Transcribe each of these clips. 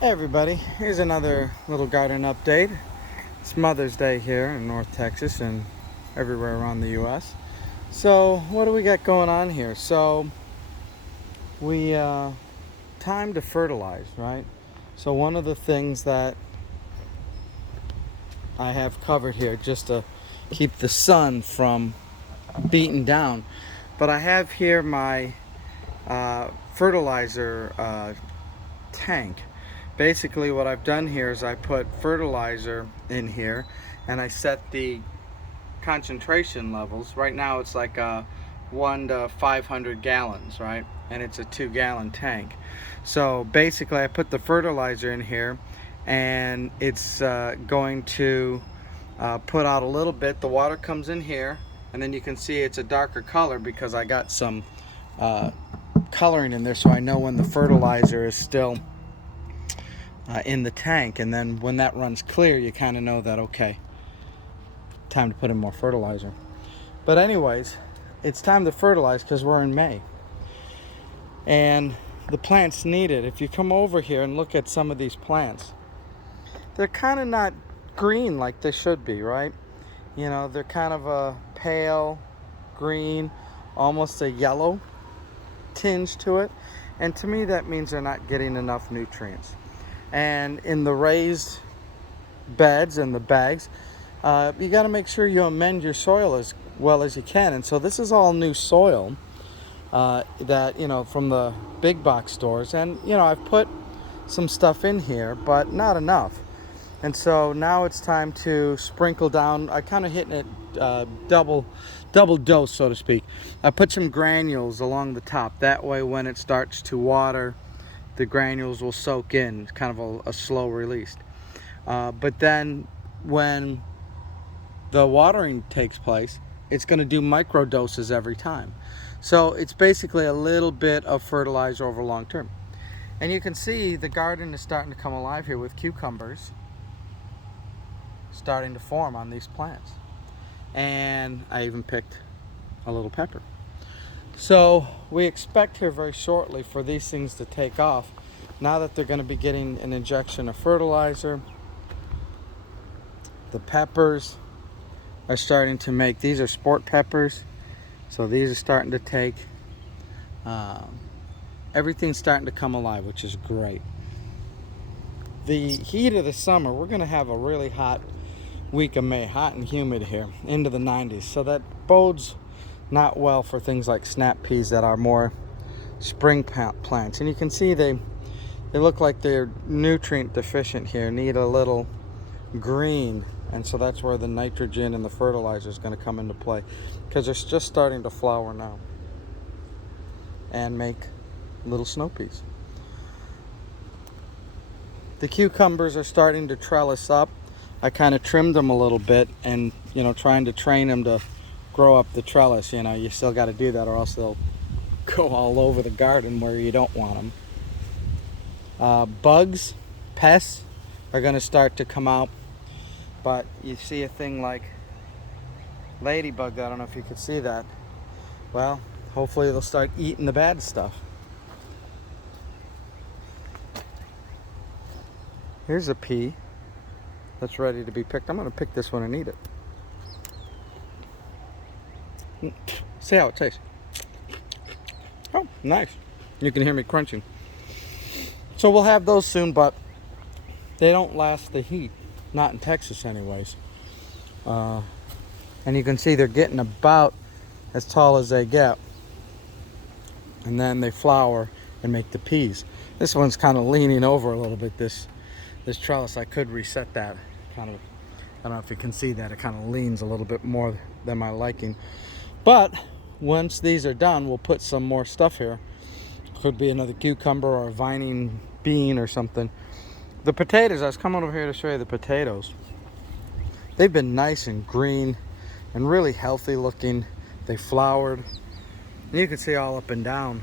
Hey everybody, here's another little garden update. It's Mother's Day here in North Texas and everywhere around the US. So what do we got going on here? So we time to fertilize, right? So one of the things that I have covered here just to keep the sun from beating down, but I have here my fertilizer tank. Basically what I've done here is I put fertilizer in here and I set the concentration levels. Right now it's like 1 to 500 gallons, right? And it's a 2-gallon tank. So basically I put the fertilizer in here and it's going to put out a little bit. The water comes in here and then you can see it's a darker color because I got some coloring in there so I know when the fertilizer is still in the tank, and then when that runs clear you kind of know that okay, time to put in more fertilizer. But anyways, it's time to fertilize because we're in May and the plants need it. If you come over here and look at some of these plants, they're kind of not green like they should be, right? You know, they're kind of a pale green, almost a yellow tinge to it, and to me that means they're not getting enough nutrients. And in the raised beds and the bags, you got to make sure you amend your soil as well as you can. And so this is all new soil that, you know, from the big box stores. And, you know, I've put some stuff in here, but not enough. And so now it's time to sprinkle down. I kind of hitting it double dose, so to speak. I put some granules along the top. That way when it starts to water, the granules will soak in. It's kind of a slow release. But then when the watering takes place, it's going to do micro doses every time. So it's basically a little bit of fertilizer over long term. And you can see the garden is starting to come alive here with cucumbers starting to form on these plants. And I even picked a little pepper. So we expect here very shortly for these things to take off. Now that they're going to be getting an injection of fertilizer, the peppers are starting to make, these are sport peppers, so these are starting to take, everything's starting to come alive, which is great. The heat of the summer, we're going to have a really hot week of May, hot and humid here, into the 90s, so that bodes not well for things like snap peas that are more spring plants. And you can see they look like they're nutrient deficient here, need a little green, and so that's where the nitrogen and the fertilizer is going to come into play, because it's just starting to flower now and make little snow peas. The cucumbers are starting to trellis up. I kind of trimmed them a little bit and, you know, trying to train them to grow up the trellis. You know, you still got to do that or else they'll go all over the garden where you don't want them. Bugs, pests are going to start to come out, but you see a thing like ladybug, I don't know if you could see that. Well, hopefully they'll start eating the bad stuff. Here's a pea that's ready to be picked. I'm going to pick this one and eat it. See how it tastes. Oh, nice. You can hear me crunching. So we'll have those soon, but they don't last the heat. Not in Texas anyways. And you can see they're getting about as tall as they get. And then they flower and make the peas. This one's kind of leaning over a little bit, this trellis. I could reset that. Kind of, I don't know if you can see that. It kind of leans a little bit more than my liking. But once these are done, we'll put some more stuff here. Could be another cucumber or a vining bean or something. The potatoes, I was coming over here to show you the potatoes. They've been nice and green and really healthy looking. They flowered. And you can see all up and down.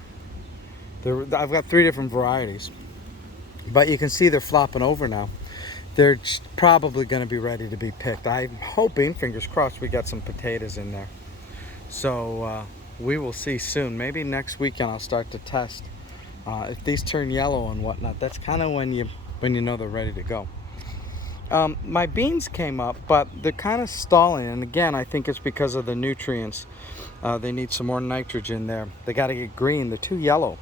I've got 3 different varieties. But you can see they're flopping over now. They're probably going to be ready to be picked. I'm hoping, fingers crossed, we got some potatoes in there. So we will see soon. Maybe next weekend I'll start to test if these turn yellow and whatnot. That's kind of when you when you know they're ready to go. My beans came up, but they're kind of stalling, and again, I think it's because of the nutrients. They need some more nitrogen there. They got to get green. They're too yellow.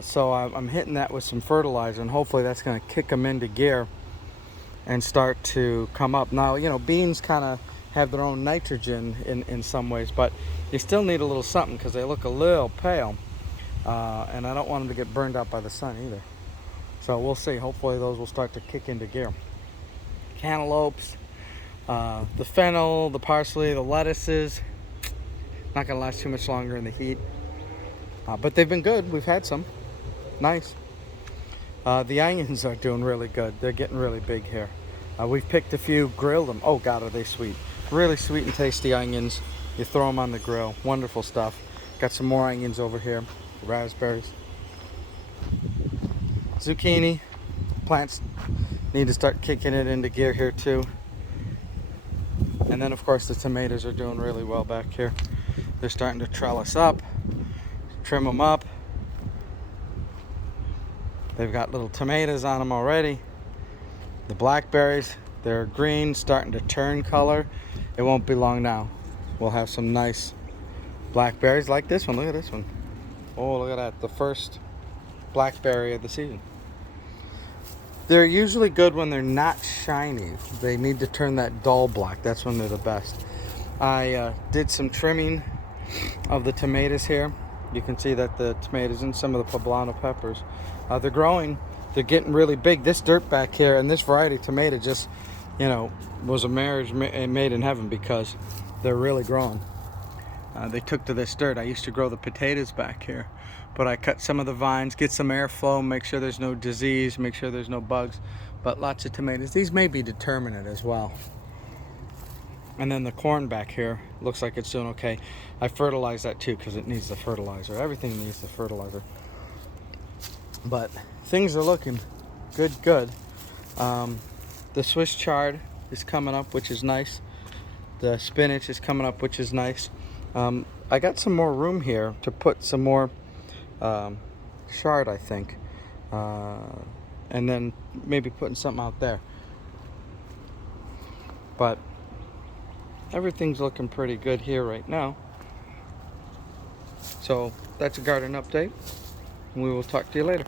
So I'm hitting that with some fertilizer, and hopefully that's going to kick them into gear and start to come up. Now, you know, beans kind of have their own nitrogen in some ways, but you still need a little something because they look a little pale, and I don't want them to get burned out by the sun either. So we'll see. Hopefully those will start to kick into gear. Cantaloupes, the fennel, the parsley, the lettuces, not going to last too much longer in the heat, but they've been good. We've had some. Nice. The onions are doing really good. They're getting really big here. We've picked a few, grilled them. Oh God, are they sweet. Really sweet and tasty onions. You throw them on the grill. Wonderful stuff. Got some more onions over here. Raspberries. Zucchini. Plants need to start kicking it into gear here too. And then of course the tomatoes are doing really well back here. They're starting to trellis up. Trim them up. They've got little tomatoes on them already. The blackberries, they're green, starting to turn color. It won't be long now. We'll have some nice blackberries like this one. Look at this one. Oh, look at that. The first blackberry of the season. They're usually good when they're not shiny. They need to turn that dull black. That's when they're the best. I did some trimming of the tomatoes here. You can see that the tomatoes and some of the poblano peppers, they're growing. They're getting really big. This dirt back here and this variety of tomato just, you know, was a marriage made in heaven because they're really growing. They took to this dirt. I used to grow the potatoes back here, but I cut some of the vines, get some airflow, make sure there's no disease, make sure there's no bugs, but lots of tomatoes. These may be determinate as well. And then the corn back here looks like it's doing okay. I fertilized that too because it needs the fertilizer. Everything needs the fertilizer. But things are looking good. The Swiss chard is coming up, which is nice. The spinach is coming up, which is nice. I got some more room here to put some more chard, I think. And then maybe putting something out there. But everything's looking pretty good here right now. So that's a garden update. We will talk to you later.